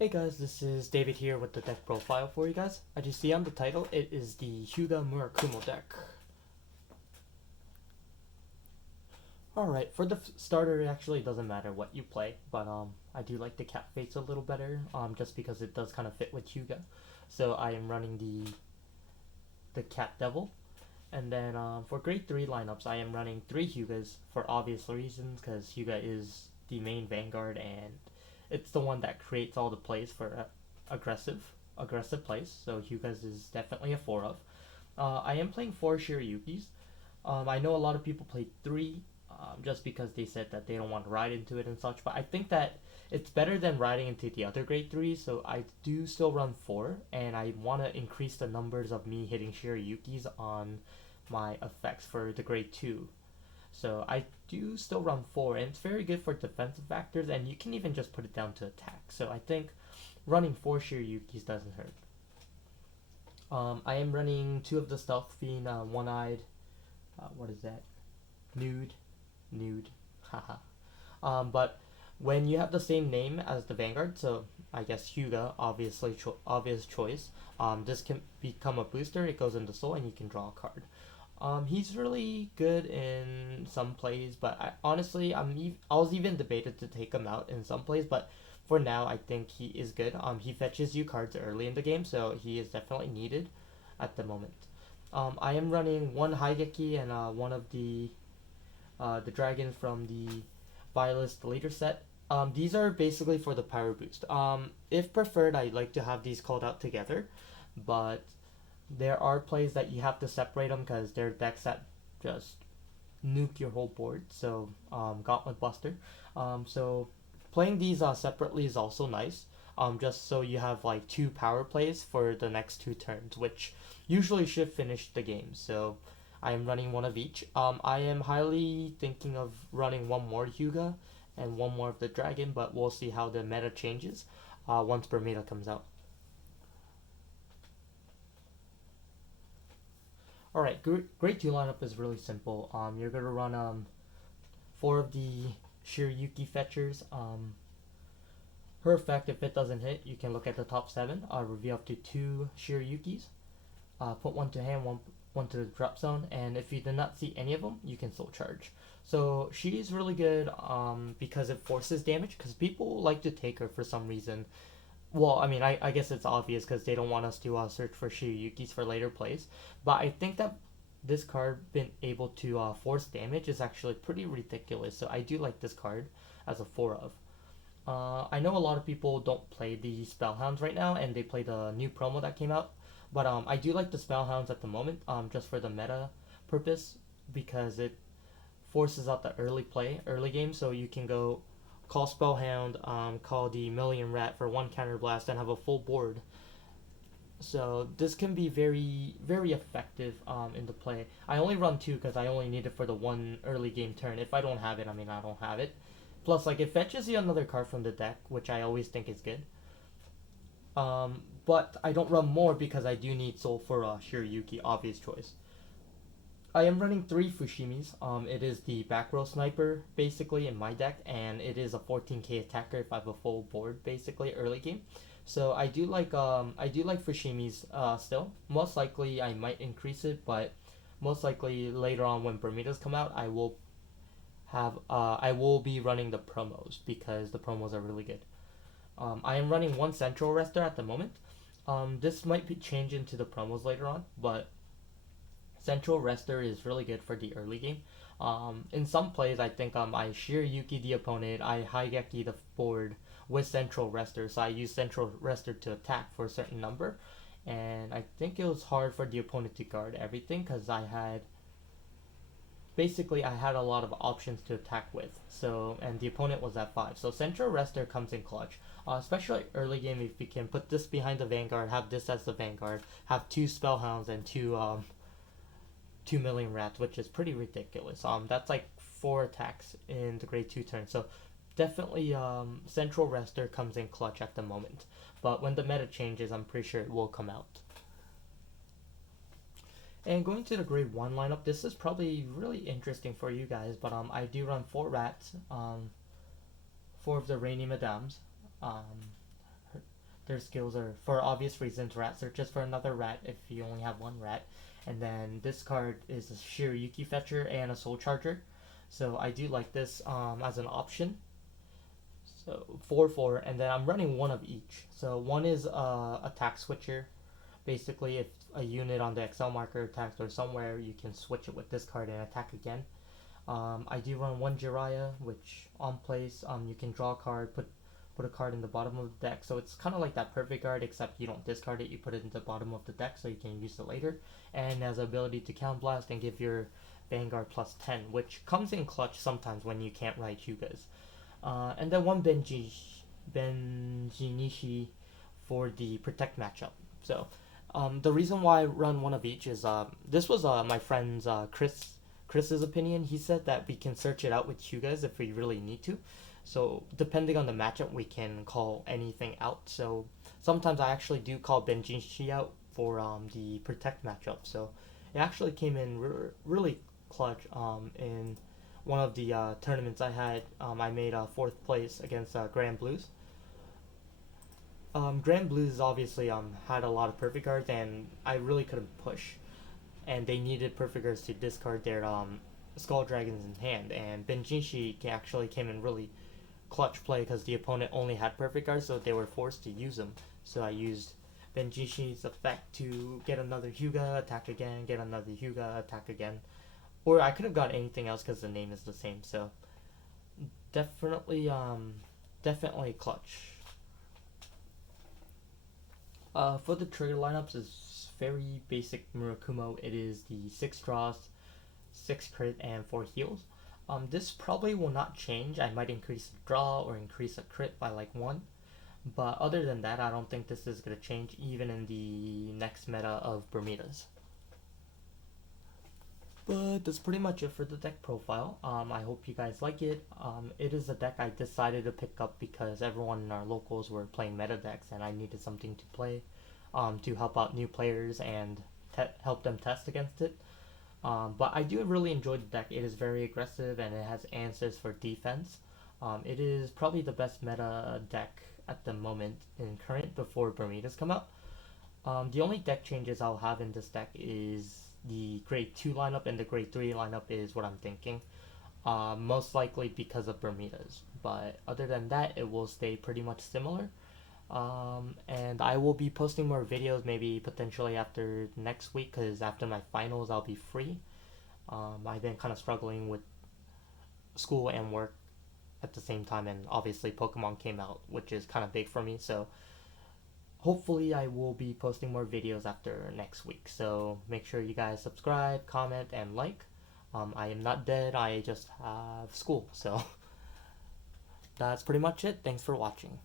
Hey guys, this is David here with the deck profile for you guys. As you see on the title, it is the HYU-GA Murakumo deck. Alright, for the starter, it actually doesn't matter what you play, but I do like the cat face a little better, just because it does kind of fit with HYU-GA. So I am running the cat devil. And then for grade 3 lineups, I am running 3 Hyugas for obvious reasons, because Hyuga is the main Vanguard and it's the one that creates all the plays for aggressive plays. So Hyugas is definitely a 4 of. I am playing 4 Shiryukis. I know a lot of people play 3 just because they said that they don't want to ride into it and such, but I think that it's better than riding into the other grade 3s, so I do still run 4, and I want to increase the numbers of me hitting Shiryukis on my effects for the grade 2. So I do still run 4, and it's very good for defensive factors, and you can even just put it down to attack. So I think running 4 Shiryukis doesn't hurt. I am running 2 of the stealth being one-eyed, what is that? Nude, haha. But when you have the same name as the Vanguard, so I guess Hyuga, obviously obvious choice. This can become a booster. It goes into Soul, and you can draw a card. He's really good in some plays, but honestly, I was even debated to take him out in some plays, but for now, I think he is good. He fetches you cards early in the game, so he is definitely needed at the moment. I am running one Haigeki and one of the dragons from the Vilest Leader set. These are basically for the power boost. If preferred, I like to have these called out together, but there are plays that you have to separate them because they're decks that just nuke your whole board. So Gauntlet Buster. So playing these separately is also nice. Just so you have like 2 power plays for the next 2 turns, which usually should finish the game. So I am running one of each. I am highly thinking of running one more Hyuga and one more of the dragon, but we'll see how the meta changes once Bermuda comes out. Alright, grade 2 lineup is really simple. You're gonna run 4 of the Shiryuki fetchers. Her effect, if it doesn't hit, you can look at the top 7. Reveal up to 2 Shiryukis. Put one to hand, one to the drop zone, and if you do not see any of them, you can soul charge. So she's really good because it forces damage, because people like to take her for some reason. Well, I mean, I guess it's obvious because they don't want us to search for Shiryukis for later plays. But I think that this card being able to force damage is actually pretty ridiculous. So I do like this card as a 4 of. I know a lot of people don't play the Spellhounds right now, and they play the new promo that came out. But I do like the Spellhounds at the moment, just for the meta purpose, because it forces out the early game, so you can go call Spellhound, call the Million Rat for 1 counter blast, and have a full board. So this can be very, very effective in the play. I only run 2 because I only need it for the 1 early game turn. If I don't have it, I mean, I don't have it. Plus, like, it fetches you another card from the deck, which I always think is good. But I don't run more because I do need Soul for Shiryuki, obvious choice. I am running 3 Fushimis. It is the back row sniper basically in my deck, and it is a 14k attacker if I have a full board basically early game. So I do like Fushimis still. Most likely I might increase it, but most likely later on when Bermudas come out, I will be running the promos because the promos are really good. I am running 1 Central Arrestor at the moment. This might be changed into the promos later on, but Central Arrestor is really good for the early game. In some plays, I think I Shiryuki the opponent, I Haigeki the board with Central Arrestor, so I use Central Arrestor to attack for a certain number, and I think it was hard for the opponent to guard everything because I had a lot of options to attack with. So, and the opponent was at 5. So Central Arrestor comes in clutch, especially early game. If you can put this behind the Vanguard, have this as the Vanguard, have 2 Spellhounds and 2 Million Rats, which is pretty ridiculous. That's like 4 attacks in the grade 2 turn. So definitely Central Arrestor comes in clutch at the moment. But when the meta changes, I'm pretty sure it will come out. And going to the grade 1 lineup, this is probably really interesting for you guys, but I do run 4 rats, 4 of the Rainy Madams. Their skills are, for obvious reasons, rat searches for another rat if you only have one rat. And then this card is a Shirayuki Fetcher and a Soul Charger. So I do like this as an option. So 4/4, and then I'm running one of each. So one is attack switcher. Basically, if a unit on the Excel marker attacks or somewhere, you can switch it with this card and attack again. I do run one Jiraiya, which on place, you can draw a card, put a card in the bottom of the deck. So it's kind of like that perfect card, except you don't discard it, you put it in the bottom of the deck so you can use it later. And has the ability to Count Blast and give your Vanguard plus 10, which comes in clutch sometimes when you can't ride Hyugas. And then one Benjinishi for the Protect matchup. So the reason why I run one of each is this was my friend's Chris's opinion. He said that we can search it out with Hyugas if we really need to. So depending on the matchup, we can call anything out. So sometimes I actually do call Benjinishi out for the Protect matchup. So it actually came in really clutch in one of the tournaments I had. I made 4th place against Grand Blues. Grand Blues obviously had a lot of perfect cards, and I really couldn't push. And they needed perfect cards to discard their Skull Dragons in hand. And Benjinshi actually came in really clutch play because the opponent only had perfect cards, so they were forced to use them. So I used Benjinshi's effect to get another Hyuga, attack again, get another Hyuga, attack again. Or I could have got anything else because the name is the same. So definitely clutch. For the trigger lineups, is very basic Murakumo. It is the 6 draws, 6 crit, and 4 heals. This probably will not change. I might increase a draw or increase a crit by like 1. But other than that, I don't think this is going to change even in the next meta of Bermudas. But that's pretty much it for the deck profile. I hope you guys like it. It is a deck I decided to pick up because everyone in our locals were playing meta decks and I needed something to play to help out new players and help them test against it. But I do really enjoy the deck. It is very aggressive and it has answers for defense. It is probably the best meta deck at the moment in current before Bermudas come out. The only deck changes I'll have in this deck is the grade 2 lineup, and the grade 3 lineup is what I'm thinking. Most likely because of Bermudas. But other than that, it will stay pretty much similar. And I will be posting more videos maybe potentially after next week, because after my finals I'll be free. I've been kind of struggling with school and work at the same time, and obviously Pokemon came out, which is kind of big for me, so hopefully I will be posting more videos after next week. So make sure you guys subscribe, comment, and like. I am not dead, I just have school, so that's pretty much it. Thanks for watching.